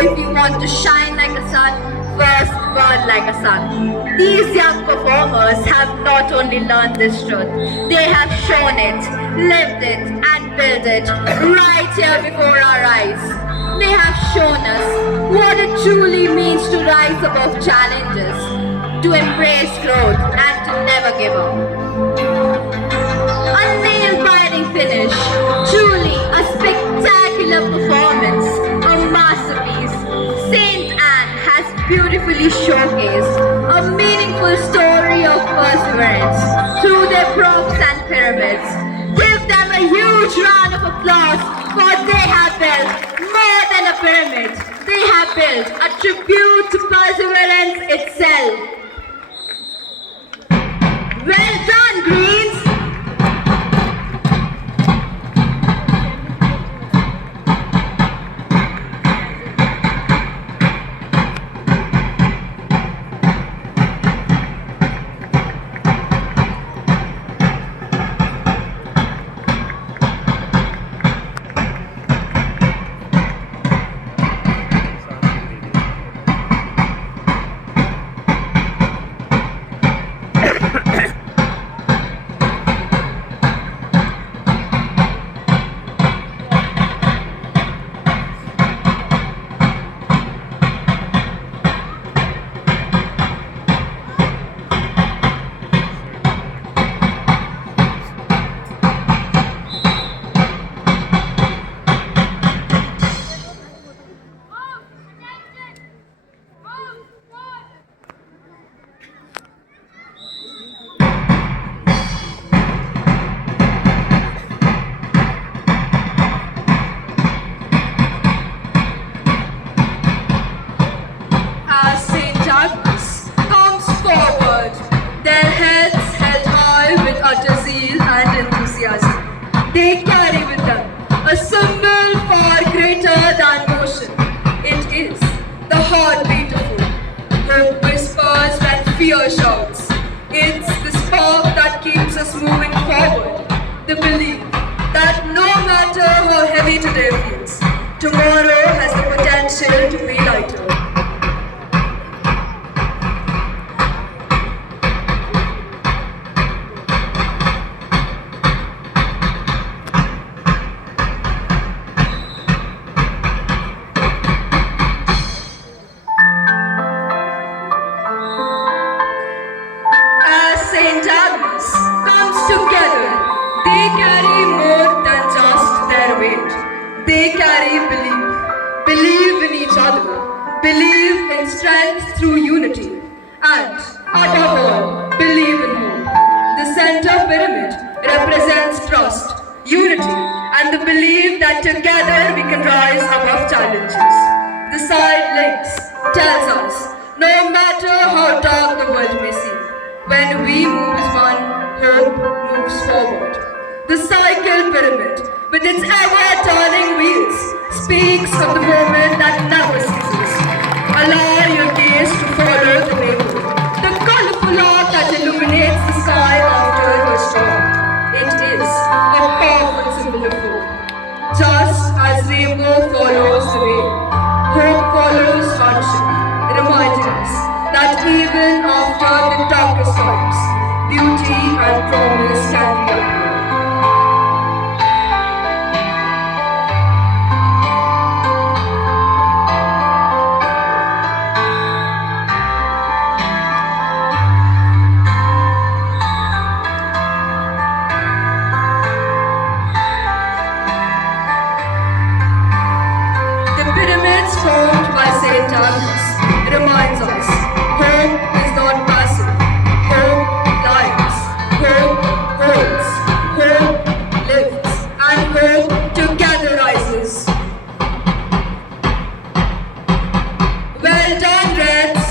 If you want to shine like a sun, first burn like a sun. These young performers have not only learned this truth, they have shown it, lived it, and built it right here before our eyes. They have shown us what it truly means to rise above challenges, to embrace growth, and to never give up. A nail-biting finish, truly a spectacular performance, a masterpiece. Saint Anne has beautifully showcased a meaningful story of perseverance through their props and pyramids. Give them a huge round of applause, for they have built more than a pyramid. They have built a tribute to perseverance itself. Well done, Greens! They carry with them a symbol far greater than motion. It is the heartbeat of hope. Hope whispers when fear shouts. It's the spark that keeps us moving forward. The belief that no matter how heavy today feels, tomorrow has the potential to be lighter. They carry believe in each other, believe in strength through unity, and above all, believe in hope. The center pyramid represents trust, unity, and the belief that together we can rise above challenges. The side links tells us, no matter how dark the world may seem, when we move as one, hope moves forward. The cycle pyramid, with its ever-turning wheels, speaks of the moment that never ceases. Allow your gaze to follow the rainbow, the colorful arc that illuminates the sky after the storm. It is a powerful symbol of hope. Just as rainbow follows the rain, hope follows hardship, reminding us that even after the darkest times, beauty and promise can be appeared. Formed by St. Agnes reminds us hope is not passive, hope lives, hope holds, hope lives, and hope together rises. Well done, Reds!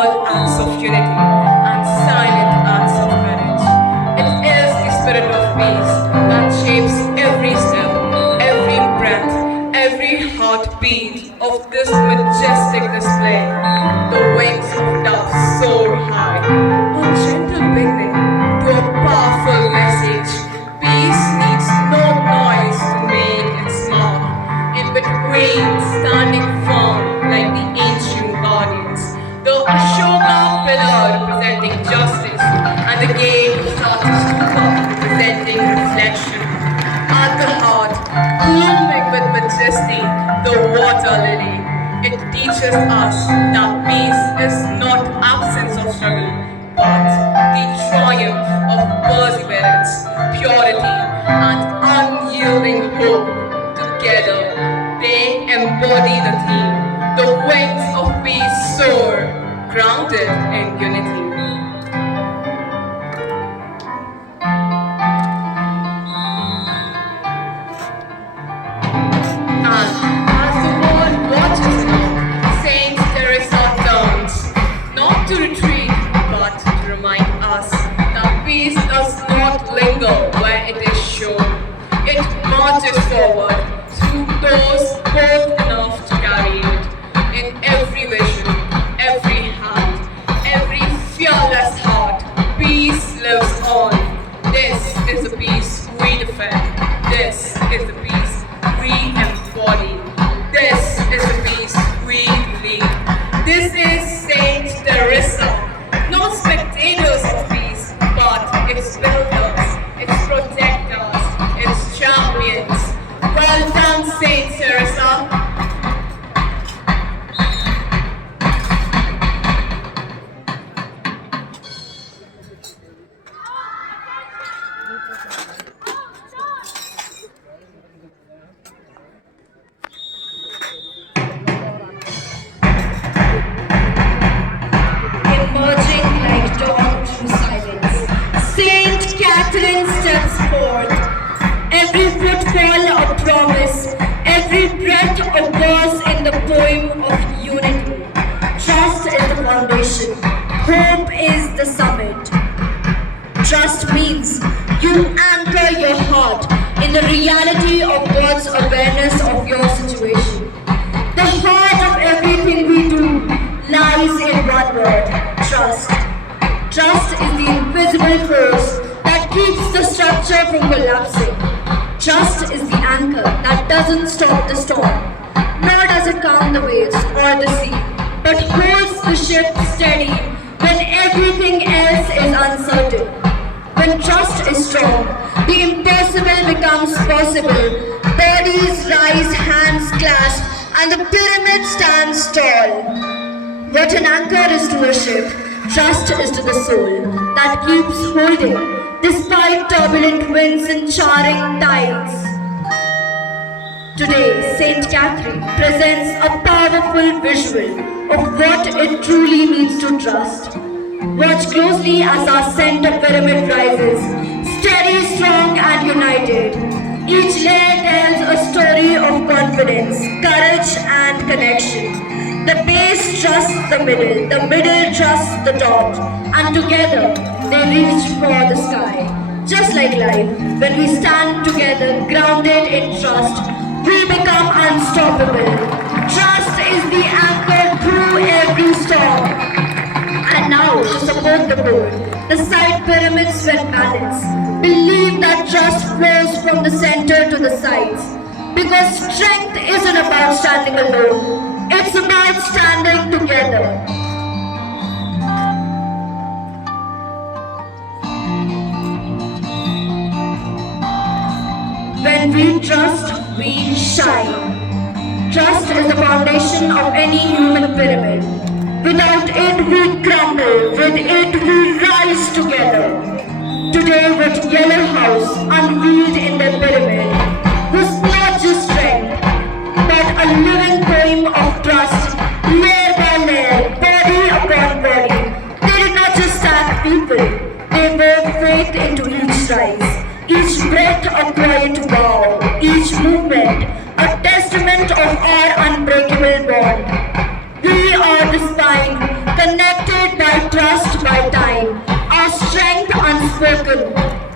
bold acts of unity and silent acts of courage. It is the spirit of peace that shapes every step, every breath, every heartbeat of this majestic display. The wings of doves soar high, a gentle beginning to a powerful message. Peace needs no noise to make its mark. In between, standing firm like the ancient guardians, the Ashoka pillar representing justice, and the gate of Tata Stupa representing reflection. At the heart, blooming with majesty, the water lily. It teaches us that peace is not absence of struggle, but the triumph of perseverance, purity, and unyielding hope. Together, they embody the theme. The wings of peace soar, grounded in unity. And as the world watches now, Saint Teresa turns, not to retreat, but to remind us that peace does not linger where it is shown. It marches forward through those bold enough to carry it. In every vision, every hand, every fearless heart, peace lives on. This is the peace we defend. This is the peace we embody. This is the peace we believe. This is Saint Teresa, not spectators of peace, but its builders, its protectors, its champions. Well done, Saint Teresa. Emerging like dawn through silence, Saint Catherine steps forth. Every footfall a promise, every breath a verse in the poem of unity. Trust is the foundation, hope is the summit. Trust means you anchor your heart in the reality of God's awareness of your situation. The heart of everything we do lies in one word: trust. Trust is the invisible force that keeps the structure from collapsing. Trust is the anchor that doesn't stop the storm, nor does it calm the waves or the sea, but holds the ship steady when everything else is uncertain. When trust is strong, the impossible becomes possible. Bodies rise, hands clasp, and the pyramid stands tall. What an anchor is to a ship, trust is to the soul that keeps holding despite turbulent winds and charring tides. Today, Saint Catherine presents a powerful visual of what it truly means to trust. Watch closely as our center pyramid rises, steady, strong, and united. Each layer tells a story of confidence, courage, and connection. The base trusts the middle trusts the top, and together they reach for the sky. Just like life, when we stand together, grounded in trust, we become unstoppable. Trust is the anchor through every storm. And now, to support the goal, the side pyramids when balanced. Believe that trust flows from the center to the sides. Because strength isn't about standing alone, it's about standing together. When we trust, we shine. Trust is the foundation of any human pyramid. Without it we crumble, with it we rise together. Today with Yellow House unveiled in the pyramid was not just strength, but a living poem of trust, layer by layer, body upon body. They did not just stack people, they wove faith into each rise, each breath a quiet vow, each movement a testament of our unbreakable bond. We are the spine, connected trust by time, our strength unspoken,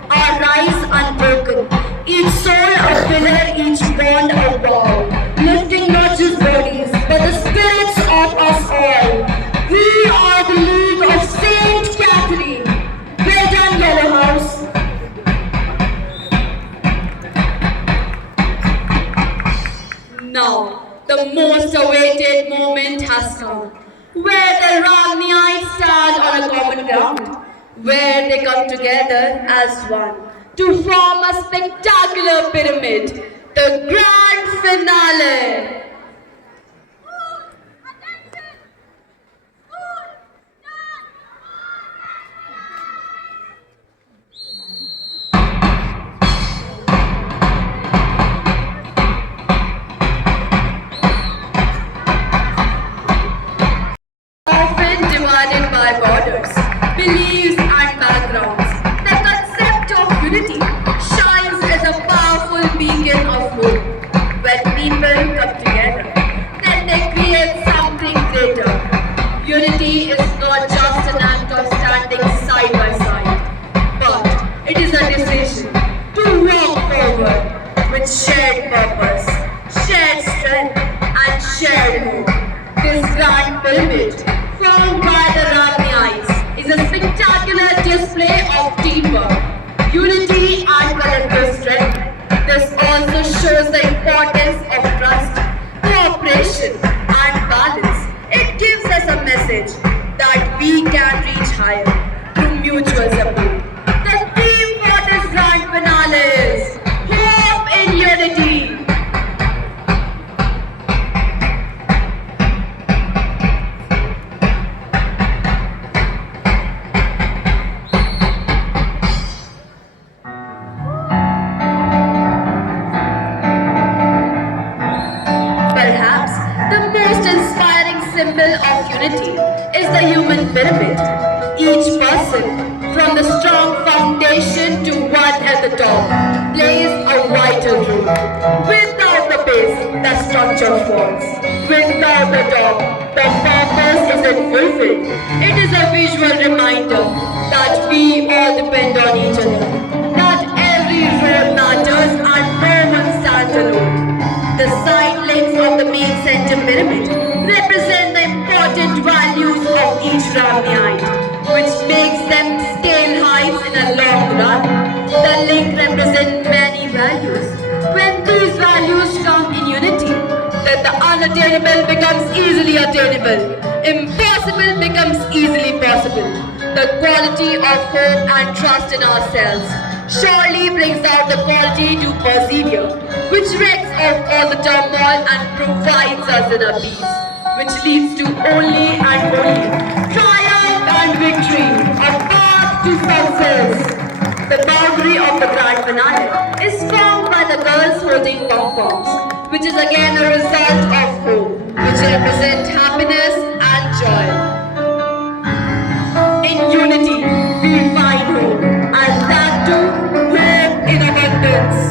our rise unbroken. Each soul a pillar, each bond a wall, lifting not just bodies, but the spirits of us all. We are the League of Saint Catherine. Well done, Yellow House. Now, the most awaited moment has come, where the Ramnites stand on a common ground, where they come together as one to form a spectacular pyramid, the grand finale. Often divided by borders, beliefs, and backgrounds, the concept of unity shines as a powerful beacon of hope. When people come together, then they create something greater. Unity is not just an act of standing side by side, but it is a decision to walk forward with shared purpose, shared strength, and shared hope. This grand pyramid, formed by the Ramnites, is a spectacular display of teamwork, unity, and collective strength. This also shows the importance of trust, cooperation, and balance. It gives us a message that we can reach higher through mutual support. The theme for this grand finale is Hope in Unity. Perhaps the most inspiring symbol of unity is the human pyramid. Each person, from the strong foundation to one at the top, plays a vital role. Without the base, the structure falls. Without the top, the purpose isn't fulfilled. It is a visual reminder that we all depend on each other, that every role matters and no one stands alone. The side links of the main center pyramid represent the important values of each Ramnite, which makes them scale heights in a long run. The link represents many values. When these values come in unity, then the unattainable becomes easily attainable. Impossible becomes easily possible. The quality of hope and trust in ourselves surely brings out the quality to persevere, which wrecks off all the turmoil and provides us inner peace, which leads to only and only triumph and victory, a path to success. The boundary of the grand finale is formed by the girls holding pom-poms, which is again a result of hope, which represent happiness and joy. In unity, we find hope, and that too, hope in abundance.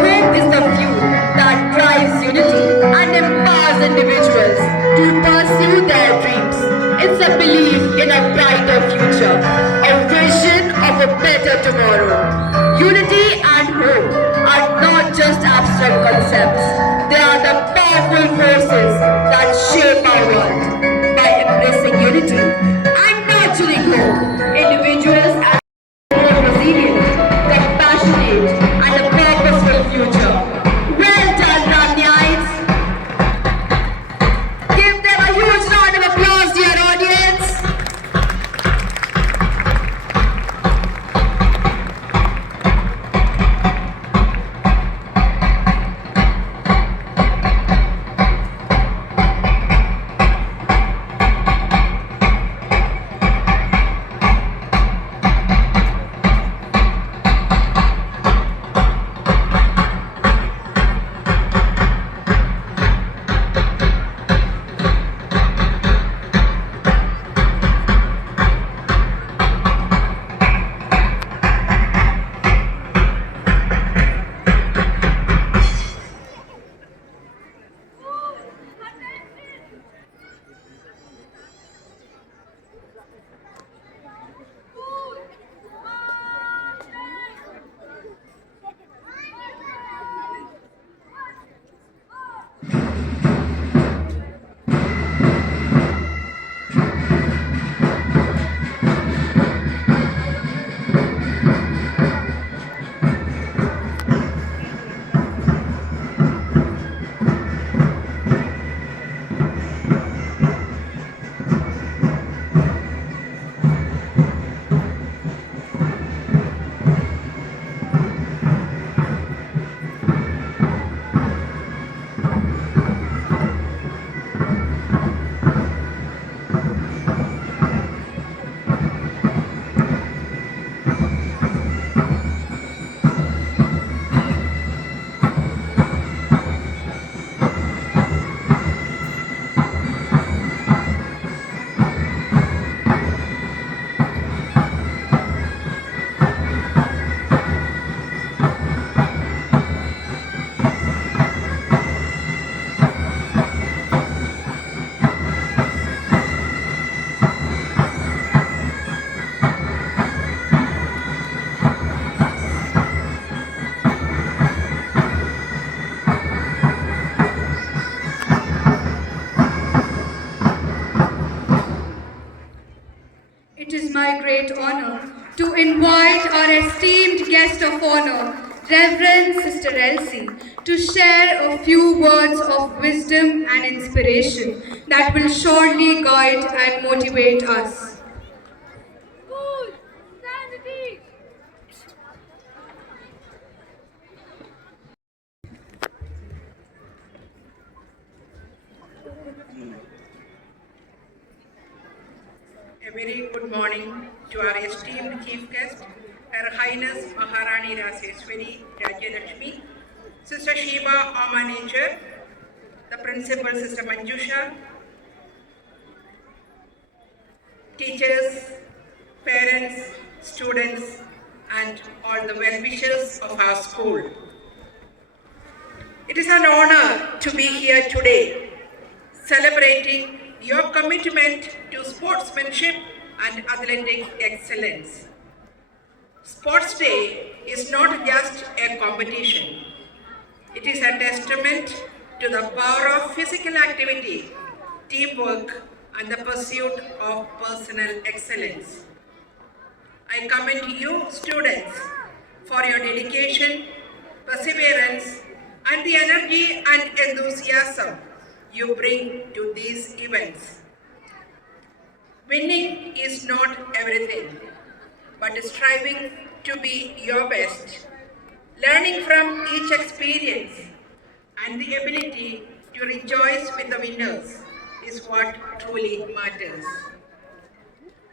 Hope is the fuel that drives unity and empowers individuals to pursue their dreams. It's a belief in a brighter future, a vision of a better tomorrow. Unity and hope are not just abstract concepts, they are the powerful forces that shape our world. By embracing unity and nurturing hope, individuals are more resilient, compassionate, and a purposeful future. Well done, Ramnites! Give them a huge round of applause, dear audience! my great honor to invite our esteemed guest of honor, Reverend Sister Elsie, to share a few words of wisdom and inspiration that will surely guide and motivate us. A very good morning to our esteemed chief guest, Her Highness Maharani Raseshwari Rajyalakshmi, Sister Shiva Amanager, the Principal Sister Manjusha, teachers, parents, students, and all the well-wishers of our school. It is an honor to be here today, celebrating your commitment to sportsmanship and athletic excellence. Sports Day is not just a competition. It is a testament to the power of physical activity, teamwork, and the pursuit of personal excellence. I commend you, students, for your dedication, perseverance, and the energy and enthusiasm you bring to these events. Winning is not everything, but striving to be your best, learning from each experience, and the ability to rejoice with the winners is what truly matters.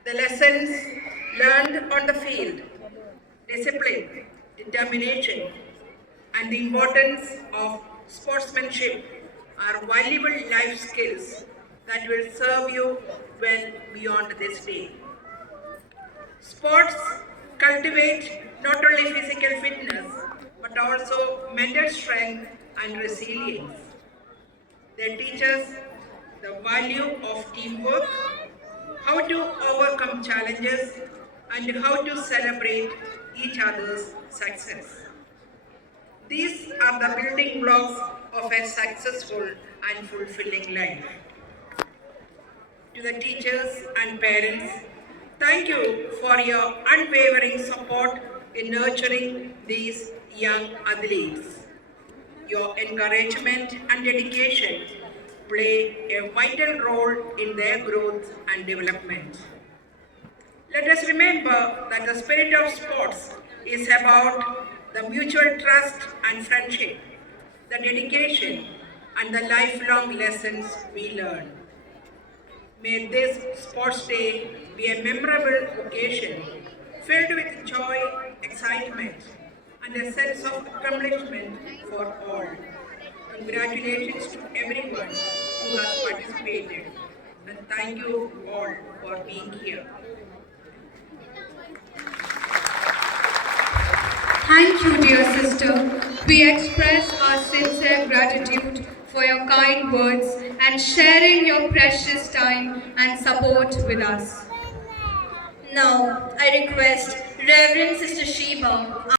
The lessons learned on the field, discipline, determination, and the importance of sportsmanship are valuable life skills that will serve you well beyond this day. Sports cultivate not only physical fitness but also mental strength and resilience. They teach us the value of teamwork, how to overcome challenges, and how to celebrate each other's success. These are the building blocks of a successful and fulfilling life. To the teachers and parents, thank you for your unwavering support in nurturing these young athletes. Your encouragement and dedication play a vital role in their growth and development. Let us remember that the spirit of sports is about the mutual trust and friendship, the dedication, and the lifelong lessons we learn. May this Sports Day be a memorable occasion filled with joy, excitement, and a sense of accomplishment for all. Congratulations to everyone who has participated, and thank you all for being here. Thank you, dear sister. We express our sincere gratitude for your kind words and sharing your precious time and support with us. Now, I request Reverend Sister Sheba